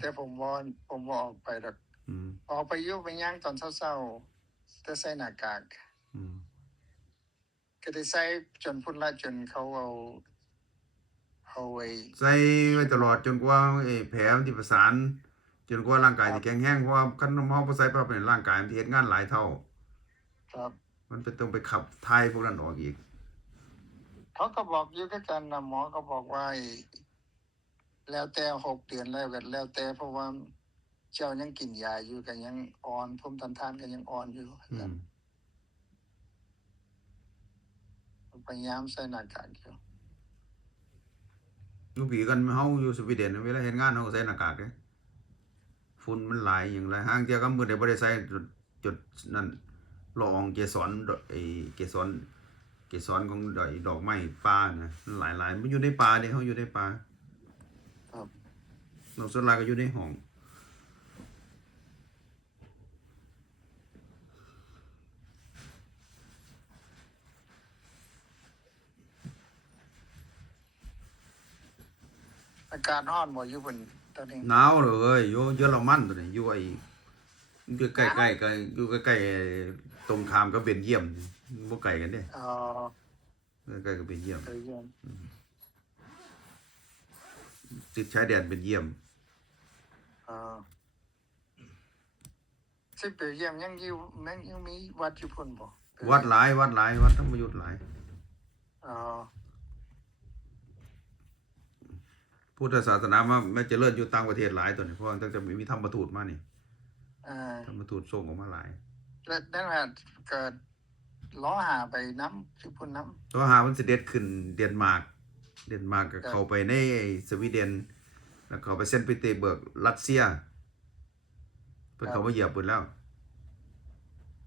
แต่ผมบ่ออกไปดอกออกไปอยู่ไปย่างตอนเช้าๆแต่ใส่หน้ากากก็ได้ใส่จนพุ่นละจนเขาเอาไว้ใส่ไว้ตลอดจนกว่าแผลมันสิประสานจนกว่าร่างกายสิแข็งแรงเพราะว่าคันเฮาบ่ใส่ปั๊บเนี่ยร่างกายมันสิเฮ็ดงานหลายเท่าครับมันเป็นต้องไปขับถ่ายพวกนั้นออกอีกเขาก็บอกอยู่คือกันนะหมอก็บอกว่าแล้วแต่6 เดือนแล้วก็แล้วแต่เพราะว่าเจ้ายังกินยาอยู่ก็ยังอ่อนภูมิต้านทานก็ยังอ่อนอยู่พยายามใส่หน้ากากอยู่อยู่ผีกันเฮาอยู่สวีเดนเวลาเฮ็ดงานเฮาก็ใส่หน้ากากเด้ฝุ่นมันหลายอย่างไรห่างเที่ยก็มื้อใดบ่ได้ใส่จุดนั่นละอองเกสรเกสรของดอกไม้ป่านะมันหลายมันอยู่ในป่าเด้เฮาอยู่ในป่าครับนอกส่วนหลายก็อยู่ในห้องอากาศร้อนบ่อยู่พุ่นตอนนี้หนาวเลยอยู่เยอรมันตัวนี้อยู่อยู่ใกล้ๆกันอยู่ใกล้ๆตรงข้ามกับเบลเยียมบ่ไกลกันเด้อ๋อใกล้ๆกับเบลเยียมไปเยี่ยมติดชายแดนเบลเยียมอ๋อที่ไปเยี่ยมยังอยู่ยังมีวัดอยู่พุ่นบ่วัดหลายวัดธรรมยุทธ์หลายอ๋อพุทธศาสนามาแม้เจริญอยู่ต่างประเทศหลายตัวนี้เพราะตั้งแต่มีธรรมทูตมานี่ธรรมทูตส่งออกมาหลายแล้วนั่นว่าเกิดล้อหาไปน้ำอยู่พุ่นน้ำตัวหามันเสด็จขึ้นเดนมาร์กก็เข้าไปในสวีเดนแล้วเข้าไปเซนต์ปีเตอร์เบิร์กรัสเซียเพิ่นเข้ามาเหยียบเพิ่นแล้ว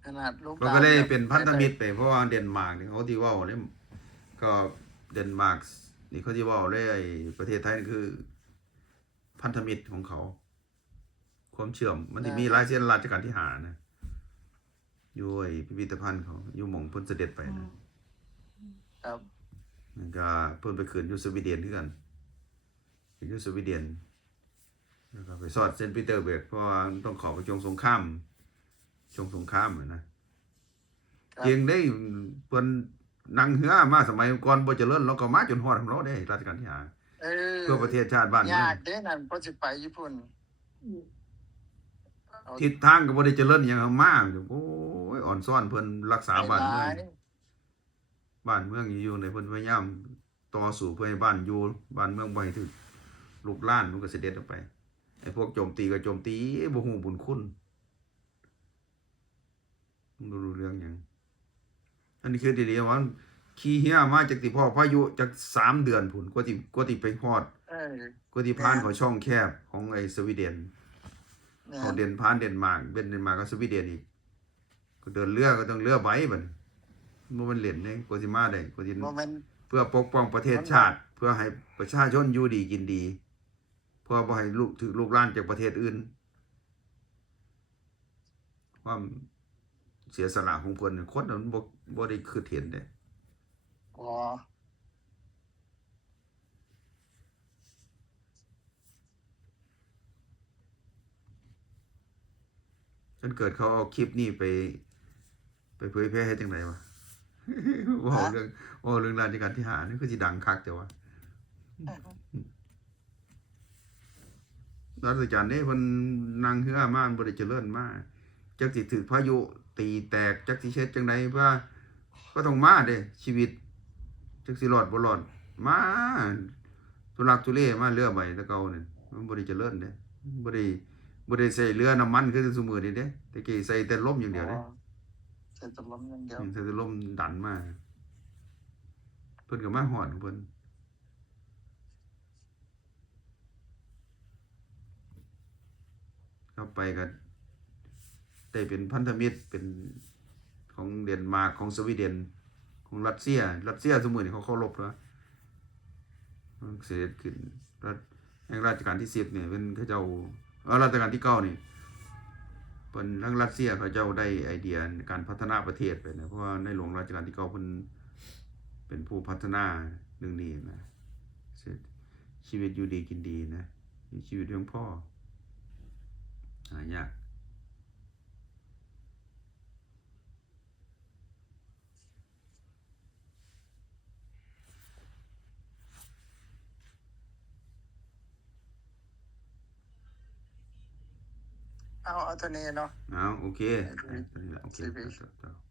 ขนาดลูกก็เลยเป็นพันธมิตรไปเพราะว่าเดนมาร์กนี่เขาที่เว้าเนี่ยก็เดนมาร์กนี่เขาที่เว้าเลยประเทศไทยนี่คือพันธมิตรของเขาความเชื่อมมันสิมีลายเส้นราชการที่5นะอยู่พิพิธภัณฑ์เขาอยู่หม่องเพิ่นเสด็จไปนะครับก็เพิ่นไปขึ้นอยู่สวีเดนคือกันอยู่สวีเดนแล้วก็ไปสอดเซนต์ปีเตอร์เบิร์กเพราะว่าต้องเข้าไปช่วงสงครามนะเก่งได้เพิ่นนั่งเรือมาสมัยก่อนบ่เจริญเราก็มาจนฮอดของเราได้ราชการที่5เพื่อประเทศชาติบ้านเมืองยากเด้นั่นบ่สิไปญี่ปุ่นทิศทางก็บ่ได้เจริญหยังมาโอ้ยอ่อนซ่อนเพิ่นรักษาบ้านเมืองอยู่ในเพิ่นพยายามต่อสู้เพื่อให้บ้านอยู่บ้านเมืองบ่ให้ถูกลุกลานมันก็เสด็จออกไปไอ้พวกโจมตีก็โจมตีบ่ฮู้บุญคุณบ่รู้เรื่องหยังอันนี้คือดีๆว่าขี่เรือมาจากที่พ่อพายุจาก3 เดือนพุ่นกว่าที่ไปฮอดกว่าที่ผ่านเขาช่องแคบของไอ้สวีเดนเขาผ่านเดนมาร์กกับสวีเดนอีกก็เดินเรือก็ต้องเรือใบบัดบ่มันเล่นเด้กว่าสิมาได้กว่าสิเพื่อปกป้องประเทศชาติเพื่อให้ประชาชนอยู่ดีกินดีเพื่อบ่ให้ลูกหลานจากประเทศอื่นความเสียสละของเพิ่นคนมันบ่ได้คิดเห็นเด้อ๋อจนเกิดเขาเอาคลิปนี้ไปเผยแพร่เฮ็ดจังได๋วะเว้าเรื่องราชการที่5นี่คือสิดังคักแต่ว่ารัฐการนี่เพิ่นนั่งเรือมาบ่ได้เจริญมาจักสิถูกพายุตีแตกจักสิเฮ็ดจังได๋ว่าก็ต้องมาเด้ชีวิตจักสิรอดบ่รอดมาทุลักทุเลมาเรือใบแต่เก่านี่มันบ่ได้เจริญเด้บ่ได้ใช้เรือน้ำมันคือซุมื้อนี้เด้แต่กี้ใช้แต่ลมอย่างเดียวเด้ใส่แต่ลมอย่างเดียวใช้แต่ลมดันมาเพิ่นก็มาฮอดของเพิ่นเข้าไปก็ได้เป็นพันธมิตรเป็นของเดนมาร์กของสวีเดนของรัสเซียซุมื้อนี้เขาเคารพแล้วเสด็จขึ้นแห่งราชการที่10นี่เป็นเขาเจ้ารัชกาลที่9นี่เพิ่นทางรัสเซียเขาเจ้าได้ไอเดียในการพัฒนาประเทศไปนะเพราะว่าในหลวงรัชกาลที่9เพิ่นเป็นผู้พัฒนาเรื่องนี้นะชีวิตอยู่ดีกินดีนะมีชีวิตเพียงพอ หายากเอาตัวนี้เนาะ เอาโอเคตัวนี้แหละโอเค CV ต่อ